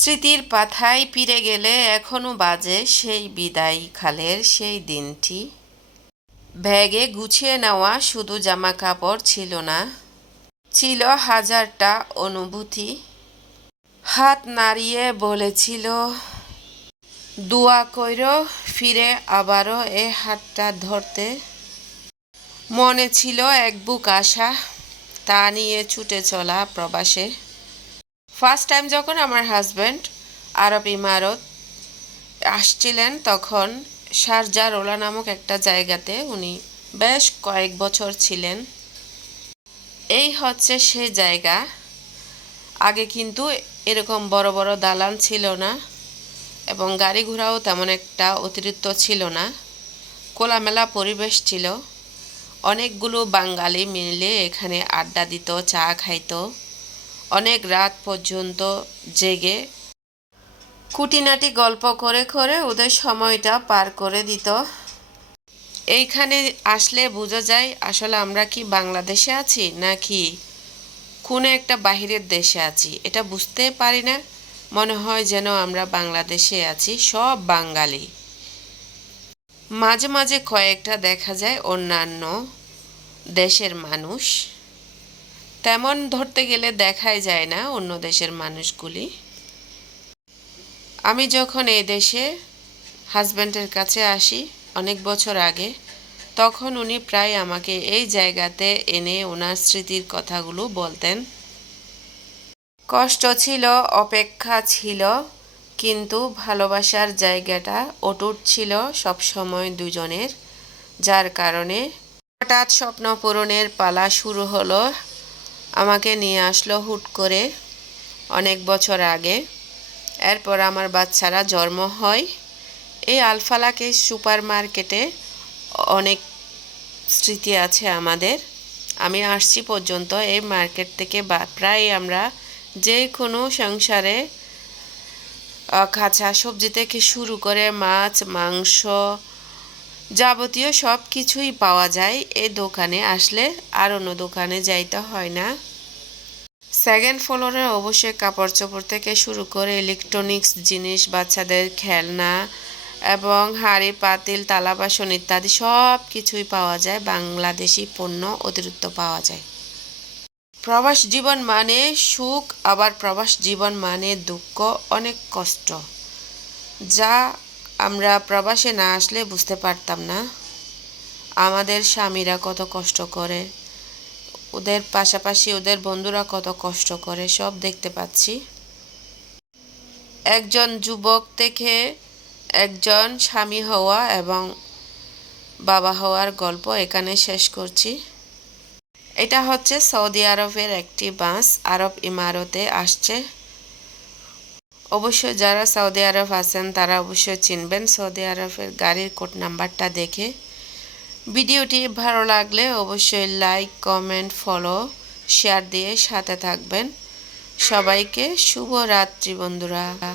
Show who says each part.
Speaker 1: স্মৃতির পাথায় ফিরে গেলে এখনও বাজে সেই বিদায় খালের সেই দিনটি। ব্যাগে গুছিয়ে নেওয়া শুধু জামা কাপড় ছিল না, ছিল হাজারটা অনুভূতি। হাত নাড়িয়ে বলেছিল, দোয়া কইর ফিরে আবারও এ হাতটা ধরতে। মনে ছিল এক বুক আশা, তা নিয়ে ছুটে চলা প্রবাসে। ফার্স্ট টাইম যখন আমার হাজব্যান্ড আরব ইমারত, আসছিলেন তখন শারজা রোলা নামক একটা জায়গাতে উনি বেশ কয়েক বছর ছিলেন। এই হচ্ছে সে জায়গা। আগে কিন্তু এরকম বড় বড় দালান ছিল না এবং গাড়ি ঘোড়াও তেমন একটা অতিরিক্ত ছিল না। কোলামেলা পরিবেশ ছিল। অনেকগুলো বাঙালি মিলে এখানে আড্ডা দিত, চা খাইতো। অনেক রাত পর্যন্ত জেগে খুঁটিনাটি গল্প করে করে ওদের সময়টা পার করে দিত। এইখানে আসলে বোঝা যায় আসলে আমরা কি বাংলাদেশে আছি নাকি কোনো একটা বাহিরের দেশে আছি। এটা বুঝতে পারি না। মনে হয় যেন আমরা বাংলাদেশে আছি, সব বাঙালি। মাঝে মাঝে কয়েকটা দেখা যায় অন্যান্য দেশের মানুষ। তেমন ধরতে গেলে দেখাই যায় না অন্য দেশের মানুষগুলি। আমি যখন এই দেশে হাজব্যান্ডের কাছে আসি অনেক বছর আগে, তখন উনি প্রায় আমাকে এই জায়গাতে এনে ওনার স্মৃতির কথাগুলো বলতেন। কষ্ট ছিল, অপেক্ষা ছিল, কিন্তু ভালোবাসার জায়গাটা অটুট ছিল সবসময় দুজনের, যার কারণে হঠাৎ স্বপ্ন পূরণের পালা শুরু হলো আমাকে নিয়ে আসলো হুট করে অনেক বছর আগে। এরপর আমার বাচ্চারা জন্ম হয়। এই আলফালাকে সুপার মার্কেটে অনেক স্মৃতি আছে আমাদের। আমি আসছি পর্যন্ত এই মার্কেট থেকে প্রায় আমরা যে কোনো সংসারে কাঁচা সবজি থেকে শুরু করে মাছ, মাংস যাবতীয় সব কিছুই পাওয়া যায় এই দোকানে আসলে আর অন্য দোকানে যাইতে হয় না। সেকেন্ড ফ্লোরে অবশ্যই কাপড় চোপড় থেকে শুরু করে ইলেকট্রনিক্স জিনিস, বাচ্চাদের খেলনা এবং হাঁড়ি, পাতিল, তালা, বাসন ইত্যাদি সব কিছুই পাওয়া যায়, বাংলাদেশি পণ্য অতিরিক্ত পাওয়া যায়। প্রবাস জীবন মানে সুখ, আবার প্রবাস জীবন মানে দুঃখ, অনেক কষ্ট। যা আমরা প্রবাসে না আসলে বুঝতে পারতাম না। আমাদের স্বামীরা কত কষ্ট করে, ওদের পাশাপাশি ওদের বন্ধুরা কত কষ্ট করে, সব দেখতে পাচ্ছি। একজন যুবক থেকে একজন স্বামী হওয়া এবং বাবা হওয়ার গল্প এখানে শেষ করছি। এটা হচ্ছে সৌদি আরবের একটি বাস আরব ইমারতে আসছে। অবশ্যই যারা সৌদি আরব আছেন, তারা অবশ্যই চিনবেন সৌদি আরবের গাড়ির কোড নাম্বারটা দেখে। ভিডিওটি ভালো লাগলে অবশ্যই লাইক, কমেন্ট, ফলো, শেয়ার দিয়ে সাথে থাকবেন। সবাইকে শুভ রাত্রি বন্ধুরা।